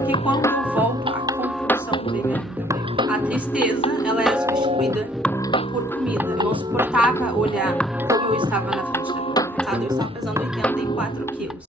Porque quando eu volto, a compulsão vem me vida. A tristeza, ela era substituída por comida. Eu não suportava olhar como eu estava na frente da câmera, sabe? Eu estava pesando 84 quilos.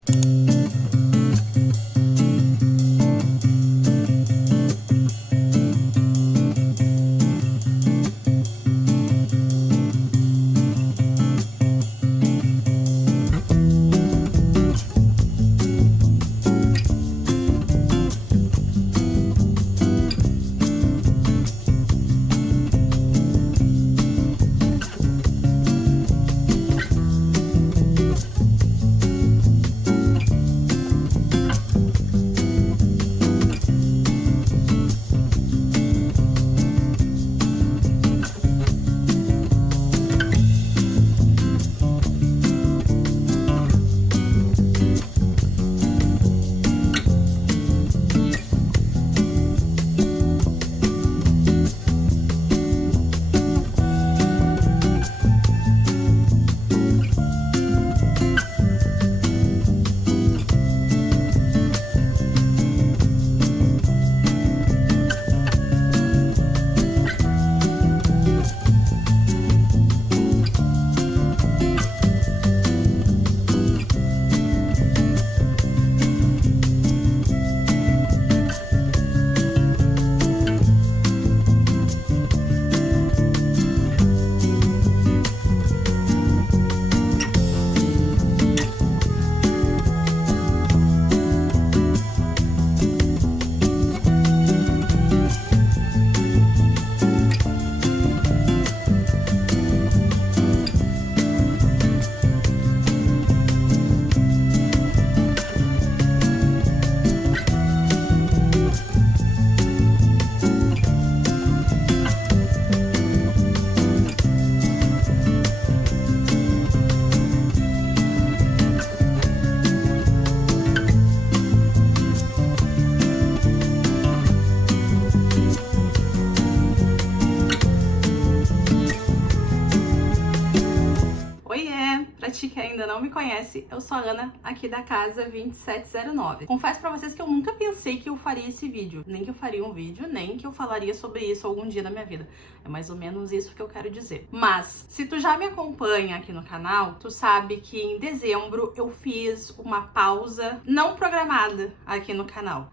Que ainda não me conhece, eu sou a Ana, aqui da Casa 2709. Confesso pra vocês que eu nunca pensei que eu faria esse vídeo, nem que eu faria um vídeo, nem que eu falaria sobre isso algum dia na minha vida. É mais ou menos isso que eu quero dizer. Mas, se tu já me acompanha aqui no canal, tu sabe que em dezembro eu fiz uma pausa não programada aqui no canal.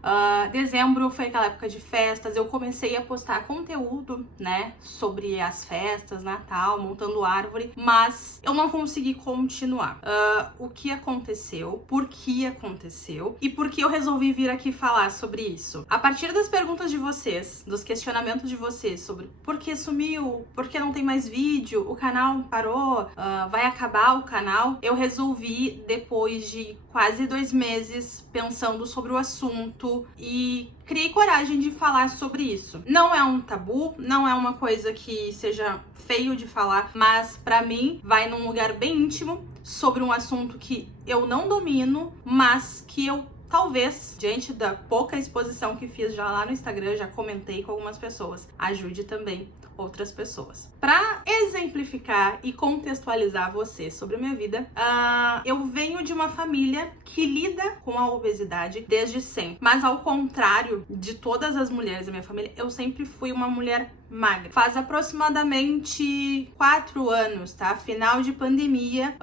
Dezembro foi aquela época de festas, eu comecei a postar conteúdo, né, sobre as festas, Natal, montando árvore, mas eu não consegui continuar. O que aconteceu, por que aconteceu e por que eu resolvi vir aqui falar sobre isso. A partir das perguntas de vocês, dos questionamentos de vocês sobre por que sumiu, por que não tem mais vídeo, o canal parou, vai acabar o canal, eu resolvi, depois de quase 2 meses pensando sobre o assunto, e criei coragem de falar sobre isso. Não é um tabu, não é uma coisa que seja feio de falar, mas pra mim vai num lugar bem íntimo sobre um assunto que eu não domino, mas que eu talvez, diante da pouca exposição que fiz já lá no Instagram, já comentei com algumas pessoas, ajude também outras pessoas. Para exemplificar e contextualizar você sobre a minha vida, eu venho de uma família que lida com a obesidade desde sempre. Mas ao contrário de todas as mulheres da minha família, eu sempre fui uma mulher magra. Faz aproximadamente 4 anos, tá? Final de pandemia,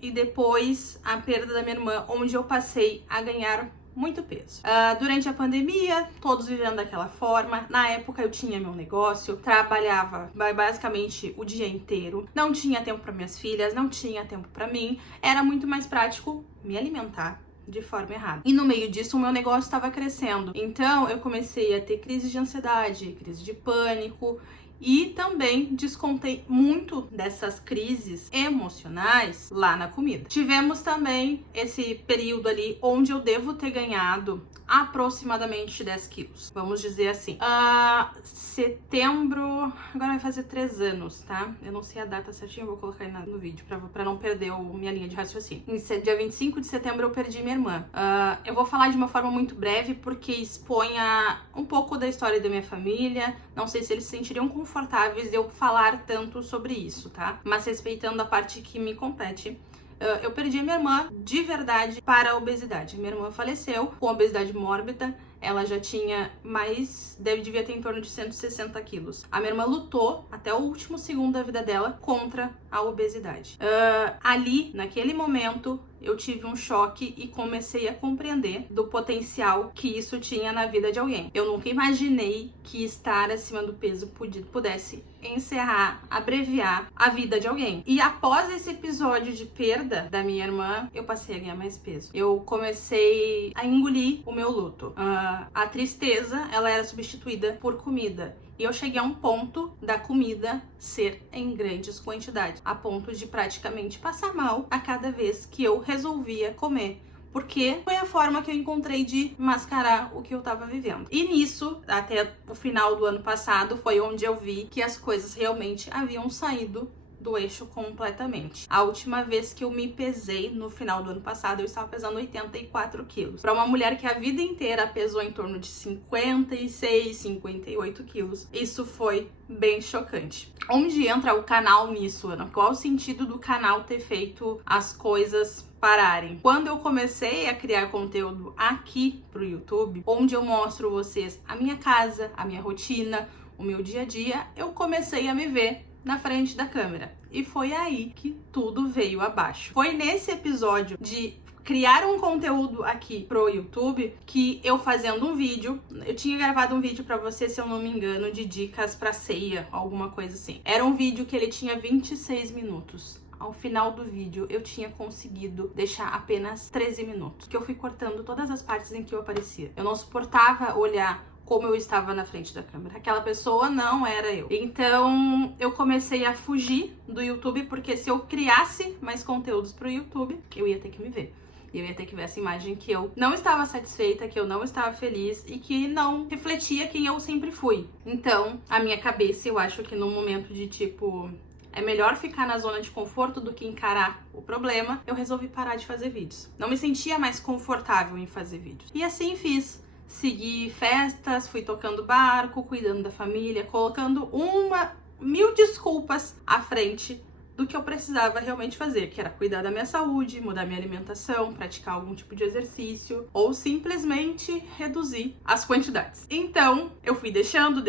e depois a perda da minha irmã, onde eu passei a ganhar muito peso. Durante a pandemia, todos vivendo daquela forma. Na época eu tinha meu negócio, trabalhava basicamente o dia inteiro, não tinha tempo para minhas filhas, não tinha tempo para mim, era muito mais prático me alimentar de forma errada. E no meio disso, o meu negócio estava crescendo. Então, eu comecei a ter crise de ansiedade, crise de pânico, e também descontei muito dessas crises emocionais lá na comida. Tivemos também esse período ali onde eu devo ter ganhado aproximadamente 10 quilos, vamos dizer assim. Setembro, agora vai fazer 3 anos, tá? Eu não sei a data certinha, eu vou colocar aí no vídeo pra não perder minha linha de raciocínio. Dia 25 de setembro eu perdi minha irmã. Eu vou falar de uma forma muito breve porque expõe um pouco da história da minha família. Não sei se eles se sentiriam confortáveis de eu falar tanto sobre isso, tá? Mas respeitando a parte que me compete. Eu perdi a minha irmã de verdade para a obesidade. Minha irmã faleceu com obesidade mórbida. ela já tinha devia ter em torno de 160 quilos. A minha irmã lutou até o último segundo da vida dela contra a obesidade. Ali, naquele momento, eu tive um choque e comecei a compreender do potencial que isso tinha na vida de alguém. Eu nunca imaginei que estar acima do peso pudesse encerrar, abreviar a vida de alguém. E após esse episódio de perda da minha irmã, eu passei a ganhar mais peso. Eu comecei a engolir o meu luto. A tristeza, ela era substituída por comida. E eu cheguei a um ponto da comida ser em grandes quantidades, a ponto de praticamente passar mal a cada vez que eu resolvia comer. Porque foi a forma que eu encontrei de mascarar o que eu tava vivendo. E nisso, até o final do ano passado, foi onde eu vi que as coisas realmente haviam saído do eixo completamente. A última vez que eu me pesei no final do ano passado, eu estava pesando 84 quilos. Para uma mulher que a vida inteira pesou em torno de 56, 58 quilos, isso foi bem chocante. Onde entra o canal nisso, Ana? Qual o sentido do canal ter feito as coisas pararem? Quando eu comecei a criar conteúdo aqui pro YouTube, onde eu mostro vocês a minha casa, a minha rotina, o meu dia a dia, eu comecei a me ver na frente da câmera. E foi aí que tudo veio abaixo. Foi nesse episódio de criar um conteúdo aqui pro YouTube que eu fazendo um vídeo, eu tinha gravado um vídeo pra você, se eu não me engano, de dicas pra ceia, alguma coisa assim. Era um vídeo que ele tinha 26 minutos. Ao final do vídeo, eu tinha conseguido deixar apenas 13 minutos, que eu fui cortando todas as partes em que eu aparecia. Eu não suportava olhar como eu estava na frente da câmera. Aquela pessoa não era eu. Então, eu comecei a fugir do YouTube, porque se eu criasse mais conteúdos pro YouTube, eu ia ter que me ver. Eu ia ter que ver essa imagem que eu não estava satisfeita, que eu não estava feliz e que não refletia quem eu sempre fui. Então, a minha cabeça, eu acho que num momento de tipo, é melhor ficar na zona de conforto do que encarar o problema, eu resolvi parar de fazer vídeos. Não me sentia mais confortável em fazer vídeos. E assim fiz. Segui festas, fui tocando barco, cuidando da família, colocando 1000 desculpas à frente do que eu precisava realmente fazer, que era cuidar da minha saúde, mudar minha alimentação, praticar algum tipo de exercício ou simplesmente reduzir as quantidades. Então, eu fui deixando,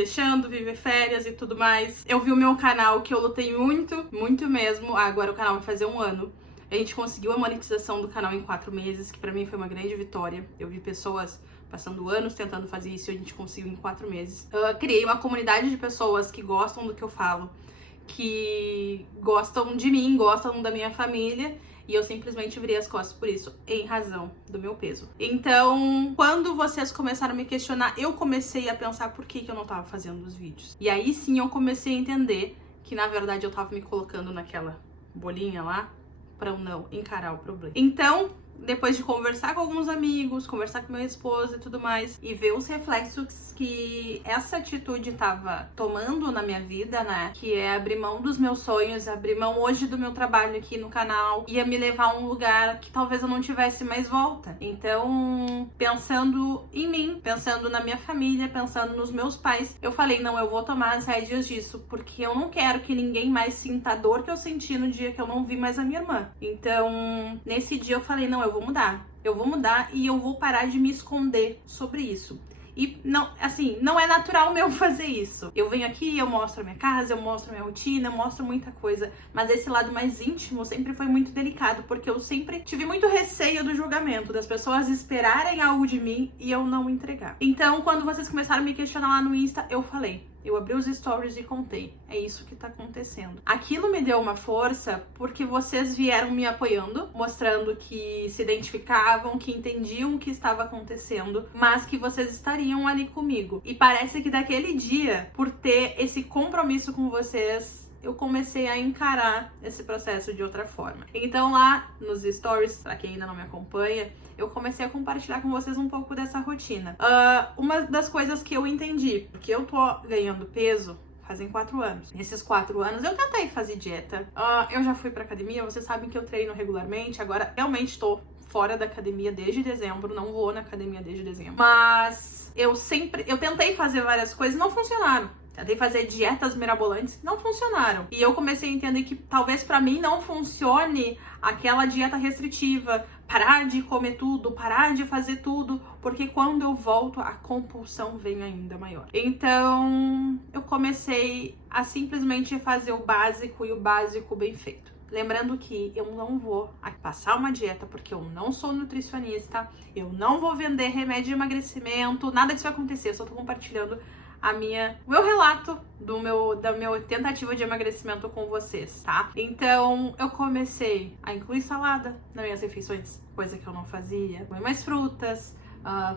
viver férias e tudo mais. Eu vi o meu canal, que eu lutei muito mesmo. Agora o canal vai fazer 1 ano. A gente conseguiu a monetização do canal em 4 meses, que pra mim foi uma grande vitória. Eu vi pessoas passando anos tentando fazer isso e a gente conseguiu em 4 meses. Eu criei uma comunidade de pessoas que gostam do que eu falo, que gostam de mim, gostam da minha família, e eu simplesmente virei as costas por isso, em razão do meu peso. Então, quando vocês começaram a me questionar, eu comecei a pensar por que eu não tava fazendo os vídeos. E aí sim eu comecei a entender que na verdade eu tava me colocando naquela bolinha lá pra eu não encarar o problema. Então, depois de conversar com alguns amigos, conversar com meu esposo e tudo mais, e ver os reflexos que essa atitude tava tomando na minha vida, né? Que é abrir mão dos meus sonhos, abrir mão hoje do meu trabalho aqui no canal, ia me levar a um lugar que talvez eu não tivesse mais volta. Então, pensando em mim, pensando na minha família, pensando nos meus pais, eu falei, não, eu vou tomar as rédeas disso, porque eu não quero que ninguém mais sinta a dor que eu senti no dia que eu não vi mais a minha irmã. Então, nesse dia eu falei, não, eu vou mudar e eu vou parar de me esconder sobre isso. E não, assim, não é natural meu fazer isso. Eu venho aqui, eu mostro a minha casa, eu mostro a minha rotina, eu mostro muita coisa, mas esse lado mais íntimo sempre foi muito delicado, porque eu sempre tive muito receio do julgamento, das pessoas esperarem algo de mim e eu não entregar. Então, quando vocês começaram a me questionar lá no Insta, eu falei, eu abri os stories e contei. É isso que tá acontecendo. Aquilo me deu uma força porque vocês vieram me apoiando, mostrando que se identificavam, que entendiam o que estava acontecendo, mas que vocês estariam ali comigo. E parece que daquele dia, por ter esse compromisso com vocês, eu comecei a encarar esse processo de outra forma. Então lá nos stories, pra quem ainda não me acompanha, eu comecei a compartilhar com vocês um pouco dessa rotina. Uma das coisas que eu entendi, porque eu tô ganhando peso fazem 4 anos. Nesses 4 anos eu tentei fazer dieta, eu já fui pra academia, vocês sabem que eu treino regularmente, agora realmente tô fora da academia desde dezembro, não vou na academia desde dezembro. Mas eu tentei fazer várias coisas e não funcionaram. Tentei fazer dietas mirabolantes que não funcionaram. E eu comecei a entender que talvez pra mim não funcione aquela dieta restritiva, parar de comer tudo, parar de fazer tudo, porque quando eu volto, a compulsão vem ainda maior. Então, eu comecei a simplesmente fazer o básico e o básico bem feito. Lembrando que eu não vou passar uma dieta porque eu não sou nutricionista, eu não vou vender remédio de emagrecimento, nada disso vai acontecer, eu só tô compartilhando o meu relato da minha tentativa de emagrecimento com vocês, tá? Então, eu comecei a incluir salada nas minhas refeições, coisa que eu não fazia, comer mais frutas,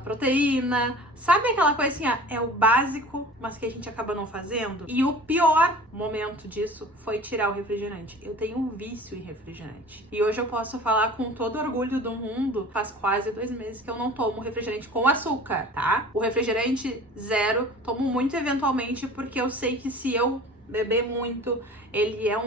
proteína, sabe aquela coisa assim, é o básico, mas que a gente acaba não fazendo? E o pior momento disso foi tirar o refrigerante. Eu tenho um vício em refrigerante. E hoje eu posso falar com todo orgulho do mundo, faz quase 2 meses que eu não tomo refrigerante com açúcar, tá? O refrigerante zero, tomo muito eventualmente, porque eu sei que se eu beber muito, ele é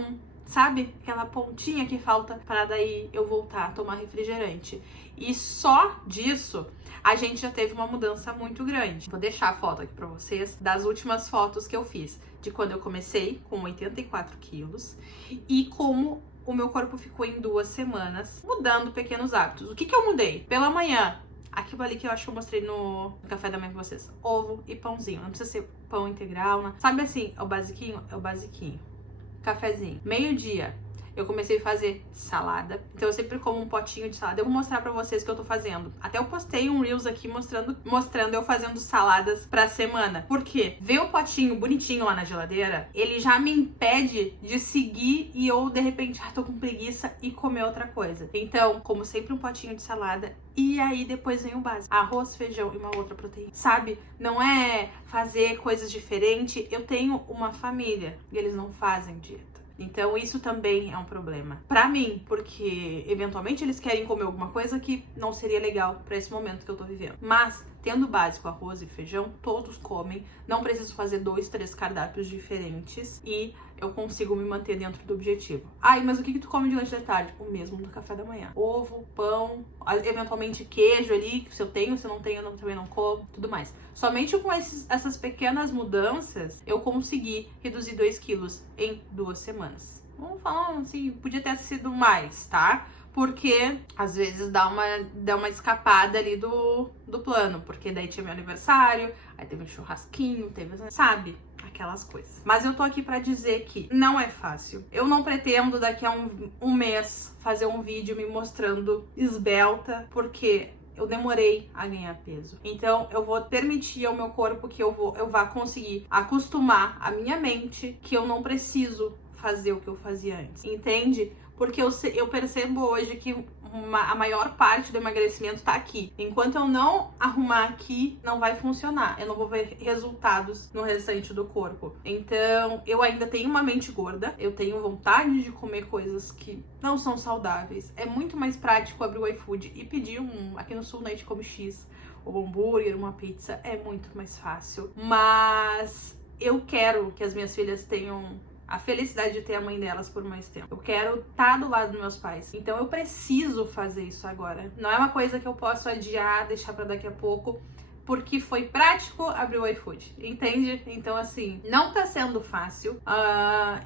sabe? Aquela pontinha que falta para daí eu voltar a tomar refrigerante. E só disso a gente já teve uma mudança muito grande. Vou deixar a foto aqui para vocês das últimas fotos que eu fiz de quando eu comecei com 84 quilos e como o meu corpo ficou em 2 semanas, mudando pequenos hábitos. O que eu mudei? Pela manhã, aquilo ali que eu acho que eu mostrei no café da manhã com vocês. Ovo e pãozinho. Não precisa ser pão integral, né? Sabe assim, é o basiquinho? É o basiquinho. Cafezinho. Meio-dia, eu comecei a fazer salada. Então eu sempre como um potinho de salada. Eu vou mostrar pra vocês o que eu tô fazendo. Até eu postei um Reels aqui mostrando eu fazendo saladas pra semana. Por quê? Ver o potinho bonitinho lá na geladeira, ele já me impede de seguir e eu, de repente, tô com preguiça e comer outra coisa. Então, como sempre um potinho de salada. E aí depois vem o básico. Arroz, feijão e uma outra proteína. Sabe? Não é fazer coisas diferentes. Eu tenho uma família e eles não fazem dieta. Então isso também é um problema pra mim, porque eventualmente eles querem comer alguma coisa que não seria legal pra esse momento que eu tô vivendo. Mas tendo básico arroz e feijão, todos comem, não preciso fazer 2, 3 cardápios diferentes e eu consigo me manter dentro do objetivo. Ai, mas o que tu come de lanche da tarde? O mesmo do café da manhã. Ovo, pão, eventualmente queijo ali, que se eu tenho, se eu não tenho, eu também não como, tudo mais. Somente com essas pequenas mudanças, eu consegui reduzir 2 quilos em 2 semanas. Vamos falar assim, podia ter sido mais, tá? Porque às vezes dá uma escapada ali do plano, porque daí tinha meu aniversário, aí teve um churrasquinho, sabe? Aquelas coisas. Mas eu tô aqui pra dizer que não é fácil. Eu não pretendo daqui a um mês fazer um vídeo me mostrando esbelta, porque eu demorei a ganhar peso. Então, eu vou permitir ao meu corpo que eu vá conseguir acostumar a minha mente que eu não preciso fazer o que eu fazia antes. Entende? Porque eu percebo hoje que a maior parte do emagrecimento tá aqui. Enquanto eu não arrumar aqui, não vai funcionar. Eu não vou ver resultados no restante do corpo. Então, eu ainda tenho uma mente gorda. Eu tenho vontade de comer coisas que não são saudáveis. É muito mais prático abrir o iFood e pedir aqui no Sul, né, a gente come X, ou hambúrguer, uma pizza. É muito mais fácil. Mas eu quero que as minhas filhas tenham a felicidade de ter a mãe delas por mais tempo. Eu quero estar do lado dos meus pais. Então eu preciso fazer isso agora. Não é uma coisa que eu posso adiar, deixar pra daqui a pouco, porque foi prático abrir o iFood, entende? Então assim, não tá sendo fácil.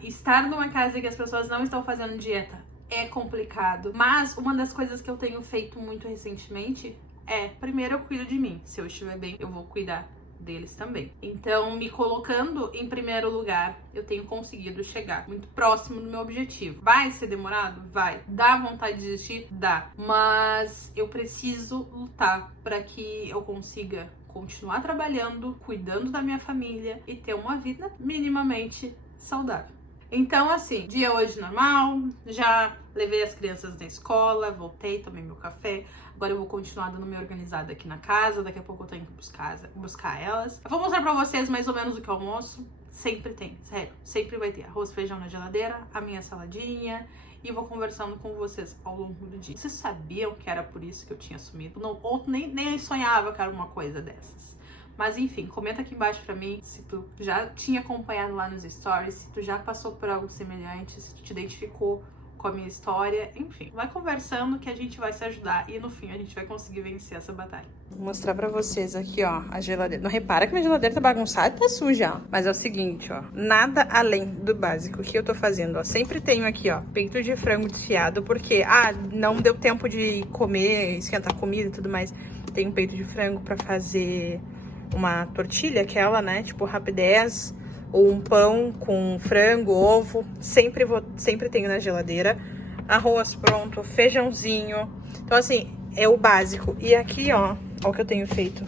Estar numa casa que as pessoas não estão fazendo dieta é complicado. Mas uma das coisas que eu tenho feito muito recentemente é, primeiro eu cuido de mim. Se eu estiver bem, eu vou cuidar deles também. Então, me colocando em primeiro lugar, eu tenho conseguido chegar muito próximo do meu objetivo. Vai ser demorado? Vai. Dá vontade de desistir? Dá. Mas eu preciso lutar para que eu consiga continuar trabalhando, cuidando da minha família e ter uma vida minimamente saudável. Então, assim, dia hoje normal, já levei as crianças na escola, voltei, tomei meu café. Agora eu vou continuar dando minha organizada aqui na casa, daqui a pouco eu tenho que buscar elas. Eu vou mostrar pra vocês mais ou menos o que eu almoço. Sempre tem, sério, sempre vai ter arroz, feijão na geladeira, a minha saladinha, e eu vou conversando com vocês ao longo do dia. Vocês sabiam que era por isso que eu tinha sumido? Não, ou nem sonhava que era uma coisa dessas. Mas enfim, comenta aqui embaixo pra mim se tu já tinha acompanhado lá nos stories, se tu já passou por algo semelhante, se tu te identificou com com a minha história, enfim. Vai conversando que a gente vai se ajudar e no fim a gente vai conseguir vencer essa batalha. Vou mostrar pra vocês aqui, ó, a geladeira. Não repara que minha geladeira tá bagunçada e tá suja, ó. Mas é o seguinte, ó, nada além do básico que eu tô fazendo, ó. Sempre tenho aqui, ó, peito de frango desfiado, porque, não deu tempo de comer, esquentar comida e tudo mais. Tenho peito de frango pra fazer uma tortilha, aquela, né, tipo rapidez, ou um pão com frango, ovo, sempre tenho na geladeira. Arroz pronto, feijãozinho. Então, assim, é o básico. E aqui, ó o que eu tenho feito.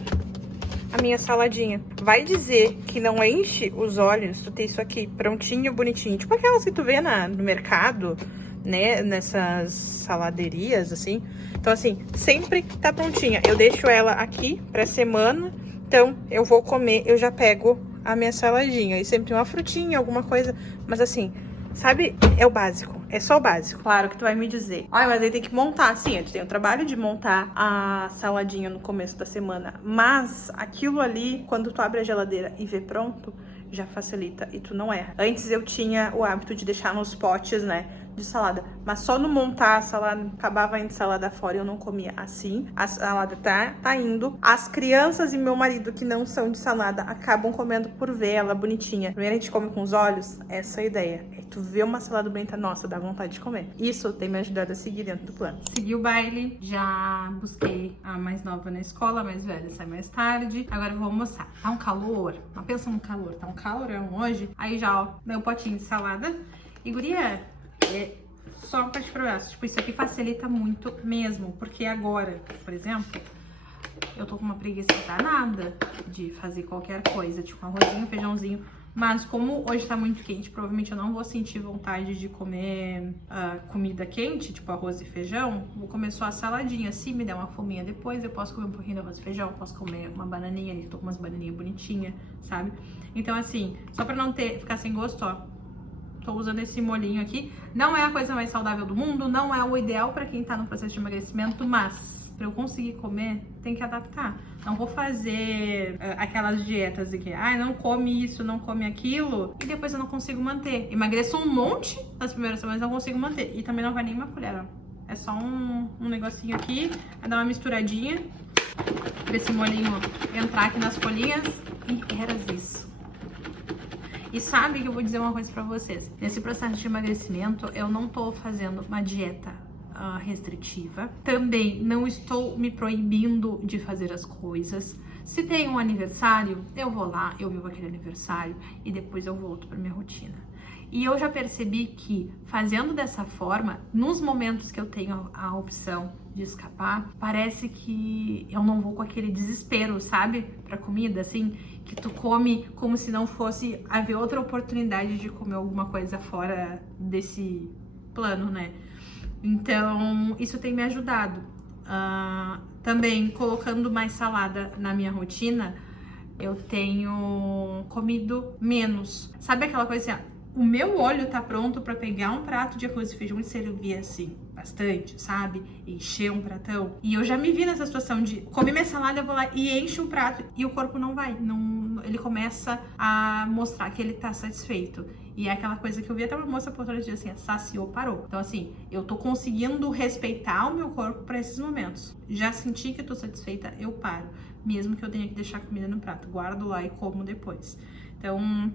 A minha saladinha. Vai dizer que não enche os olhos tu ter isso aqui prontinho, bonitinho. Tipo aquelas que tu vê no mercado, né? Nessas saladerias, assim. Então, assim, sempre tá prontinha. Eu deixo ela aqui pra semana. Então, eu vou comer, eu já pego a minha saladinha. E sempre tem uma frutinha, alguma coisa. Mas, assim, sabe? É o básico. É só o básico. Claro que tu vai me dizer, mas aí tem que montar. Sim, a gente tem o trabalho de montar a saladinha no começo da semana. Mas aquilo ali, quando tu abre a geladeira e vê pronto, já facilita e tu não erra. Antes eu tinha o hábito de deixar nos potes, né, de salada. Mas só no montar a salada, acabava indo salada fora e eu não comia assim. A salada tá indo. As crianças e meu marido, que não são de salada, acabam comendo por ver ela bonitinha. Primeiro a gente come com os olhos, essa é a ideia. É tu ver uma salada bonita, nossa, dá vontade de comer. Isso tem me ajudado a seguir dentro do plano. Segui o baile, já busquei a mais nova na escola, a mais velha sai mais tarde. Agora eu vou almoçar. Tá um calor, mas pensa no calor, tá um calorão hoje. Aí já, ó, meu potinho de salada. E guria, é só um parte pra braço. Tipo, isso aqui facilita muito mesmo. Porque agora, por exemplo, eu tô com uma preguiça danada de fazer qualquer coisa. Tipo, um arrozinho, feijãozinho. Mas como hoje tá muito quente, provavelmente eu não vou sentir vontade de comer comida quente, tipo arroz e feijão. Vou comer só a saladinha. Se me der uma fominha depois, eu posso comer um pouquinho de arroz e feijão. Posso comer uma bananinha ali, tô com umas bananinhas bonitinhas, sabe? Então assim, só pra não ficar sem gosto, ó. Tô usando esse molhinho aqui. Não é a coisa mais saudável do mundo, não é o ideal pra quem tá no processo de emagrecimento, mas pra eu conseguir comer, tem que adaptar. Não vou fazer aquelas dietas de que, não come isso, não come aquilo, e depois eu não consigo manter. Emagreço um monte nas primeiras semanas, não consigo manter. E também não vai nem uma colher, ó. É só um negocinho aqui, vai dar uma misturadinha pra esse molhinho entrar aqui nas folhinhas e eras isso. E sabe que eu vou dizer uma coisa pra vocês. Nesse processo de emagrecimento, eu não tô fazendo uma dieta restritiva. Também não estou me proibindo de fazer as coisas. Se tem um aniversário, eu vou lá, eu vivo aquele aniversário e depois eu volto pra minha rotina. E eu já percebi que fazendo dessa forma, nos momentos que eu tenho a opção de escapar, parece que eu não vou com aquele desespero, sabe? Pra comida, assim, que tu come como se não fosse haver outra oportunidade de comer alguma coisa fora desse plano, né? Então, isso tem me ajudado. Também, colocando mais salada na minha rotina, eu tenho comido menos. Sabe aquela coisa assim, o meu olho tá pronto pra pegar um prato de arroz e feijão e servir assim, bastante, sabe? Encher um pratão. E eu já me vi nessa situação de comer minha salada, eu vou lá e encho o prato e o corpo não vai. Ele começa a mostrar que ele tá satisfeito. E é aquela coisa que eu vi até uma moça por trás dizer assim, saciou, parou. Então assim, eu tô conseguindo respeitar o meu corpo pra esses momentos. Já senti que eu tô satisfeita, eu paro. Mesmo que eu tenha que deixar a comida no prato. Guardo lá e como depois. Então,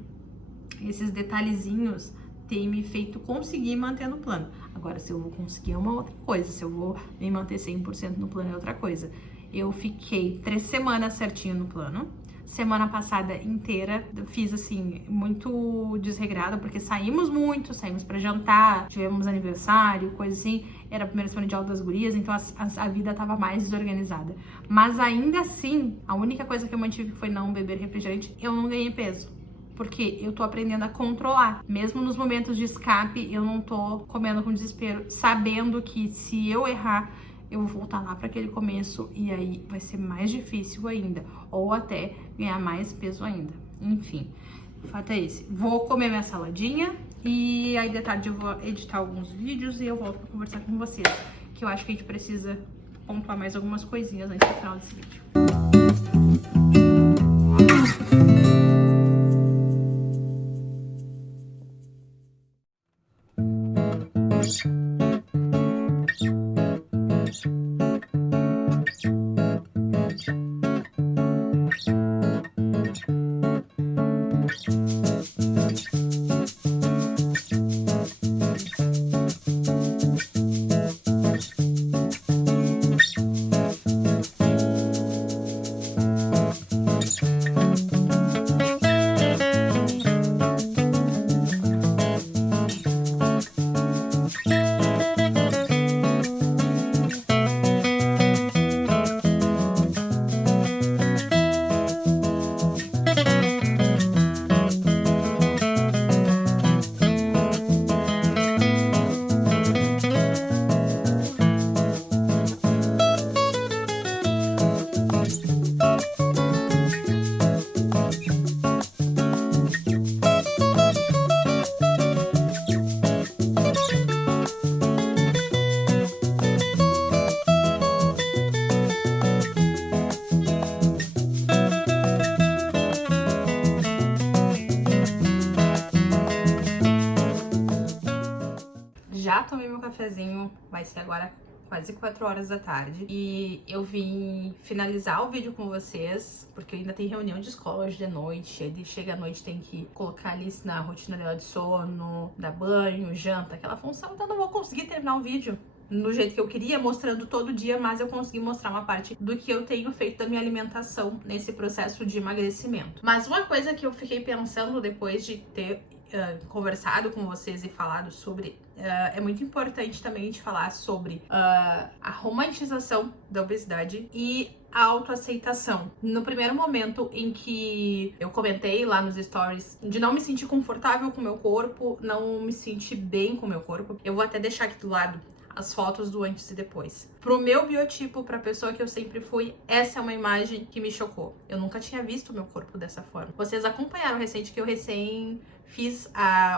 esses detalhezinhos têm me feito conseguir manter no plano. Agora, se eu vou conseguir é uma outra coisa. Se eu vou me manter 100% no plano é outra coisa. Eu fiquei 3 semanas certinho no plano. Semana passada inteira fiz assim, muito desregrada, porque saímos pra jantar, tivemos aniversário, coisa assim. Era a primeira semana de aula das gurias, então a vida tava mais desorganizada. Mas ainda assim, a única coisa que eu mantive foi não beber refrigerante. Eu não ganhei peso. Porque eu tô aprendendo a controlar. Mesmo nos momentos de escape, eu não tô comendo com desespero, sabendo que se eu errar, eu vou voltar lá para aquele começo e aí vai ser mais difícil ainda. Ou até ganhar mais peso ainda. Enfim, o fato é esse. Vou comer minha saladinha e aí de tarde eu vou editar alguns vídeos e eu volto para conversar com vocês. Que eu acho que a gente precisa pontuar mais algumas coisinhas antes do final desse vídeo. cafezinho, vai ser agora quase 4 horas da tarde, e eu vim finalizar o vídeo com vocês, porque eu ainda tenho reunião de escola hoje de noite, ele chega à noite, tem que colocar ali na rotina dela de sono, dar banho, janta, aquela função, então eu não vou conseguir terminar o vídeo no jeito que eu queria, mostrando todo dia, mas eu consegui mostrar uma parte do que eu tenho feito da minha alimentação nesse processo de emagrecimento. Mas uma coisa que eu fiquei pensando depois de ter conversado com vocês e falado sobre, é muito importante também a gente falar sobre a romantização da obesidade e a autoaceitação. No primeiro momento em que eu comentei lá nos stories de não me sentir confortável com o meu corpo, não me sentir bem com o meu corpo, eu vou até deixar aqui do lado as fotos do antes e depois. Pro meu biotipo, pra pessoa que eu sempre fui, essa é uma imagem que me chocou. Eu nunca tinha visto o meu corpo dessa forma. Vocês acompanharam recente que eu fiz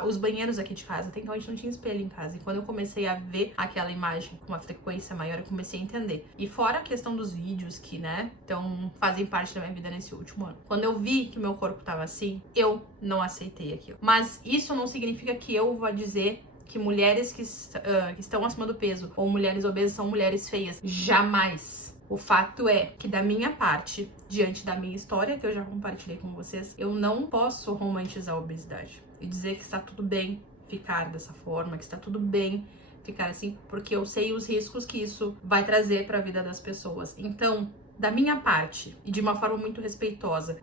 os banheiros aqui de casa. Até então a gente não tinha espelho em casa. E quando eu comecei a ver aquela imagem com uma frequência maior, eu comecei a entender. E fora a questão dos vídeos que, né, então fazem parte da minha vida nesse último ano. Quando eu vi que o meu corpo tava assim, eu não aceitei aquilo. Mas isso não significa que eu vou dizer que mulheres que estão acima do peso ou mulheres obesas são mulheres feias. Jamais. O fato é que da minha parte, diante da minha história, que eu já compartilhei com vocês, eu não posso romantizar a obesidade e dizer que está tudo bem ficar dessa forma, que está tudo bem ficar assim, porque eu sei os riscos que isso vai trazer para a vida das pessoas. Então, da minha parte, e de uma forma muito respeitosa,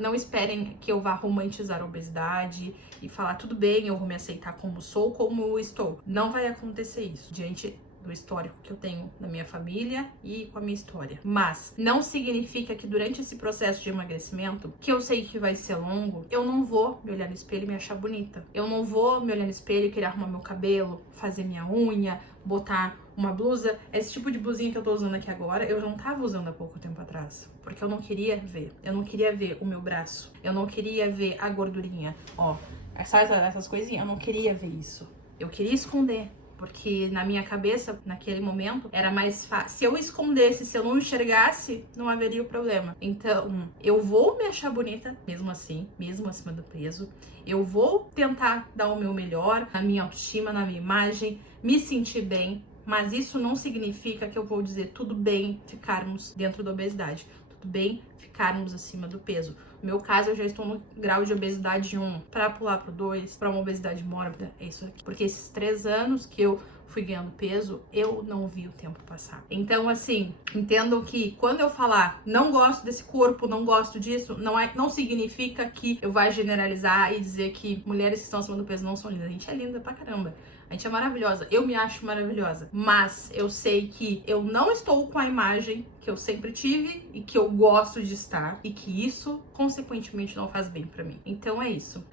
não esperem que eu vá romantizar a obesidade e falar tudo bem, eu vou me aceitar como sou, como eu estou. Não vai acontecer isso diante do histórico que eu tenho na minha família e com a minha história. Mas não significa que durante esse processo de emagrecimento, que eu sei que vai ser longo, eu não vou me olhar no espelho e me achar bonita. Eu não vou me olhar no espelho e querer arrumar meu cabelo, fazer minha unha, botar uma blusa. Esse tipo de blusinha que eu tô usando aqui agora, eu não tava usando há pouco tempo atrás. Porque eu não queria ver. Eu não queria ver o meu braço. Eu não queria ver a gordurinha. Ó, essas coisinhas, eu não queria ver isso. Eu queria esconder. Porque na minha cabeça, naquele momento, era mais fácil. Se eu escondesse, se eu não enxergasse, não haveria o problema. Então, eu vou me achar bonita, mesmo assim, mesmo acima do peso. Eu vou tentar dar o meu melhor na minha autoestima, na minha imagem, me sentir bem. Mas isso não significa que eu vou dizer tudo bem ficarmos dentro da obesidade. Tudo bem ficarmos acima do peso. No meu caso, eu já estou no grau de obesidade 1 para pular pro 2, para uma obesidade mórbida, é isso aqui. Porque esses 3 anos que eu fui ganhando peso, eu não vi o tempo passar. Então, assim, entendo que quando eu falar não gosto desse corpo, não gosto disso, não significa que eu vá generalizar e dizer que mulheres que estão acima do peso não são lindas. A gente é linda pra caramba. A gente é maravilhosa, eu me acho maravilhosa, mas eu sei que eu não estou com a imagem que eu sempre tive e que eu gosto de estar, e que isso, consequentemente, não faz bem pra mim. Então é isso.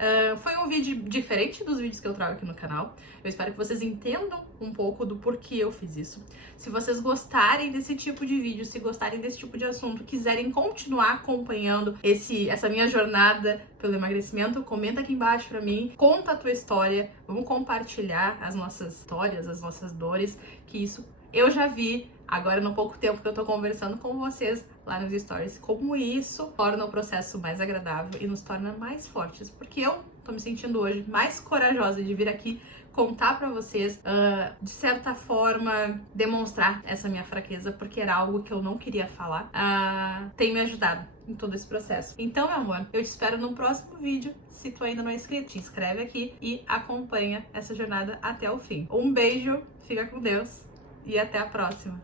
Foi um vídeo diferente dos vídeos que eu trago aqui no canal. Eu espero que vocês entendam um pouco do porquê eu fiz isso. Se vocês gostarem desse tipo de vídeo, se gostarem desse tipo de assunto, quiserem continuar acompanhando essa minha jornada pelo emagrecimento, comenta aqui embaixo pra mim, conta a tua história, vamos compartilhar as nossas histórias, as nossas dores, que isso eu já vi agora no pouco tempo que eu tô conversando com vocês lá nos stories, como isso torna o processo mais agradável e nos torna mais fortes, porque eu tô me sentindo hoje mais corajosa de vir aqui contar pra vocês, de certa forma, demonstrar essa minha fraqueza, porque era algo que eu não queria falar, tem me ajudado em todo esse processo. Então, meu amor, eu te espero no próximo vídeo. Se tu ainda não é inscrito, te inscreve aqui e acompanha essa jornada até o fim. Um beijo, fica com Deus e até a próxima.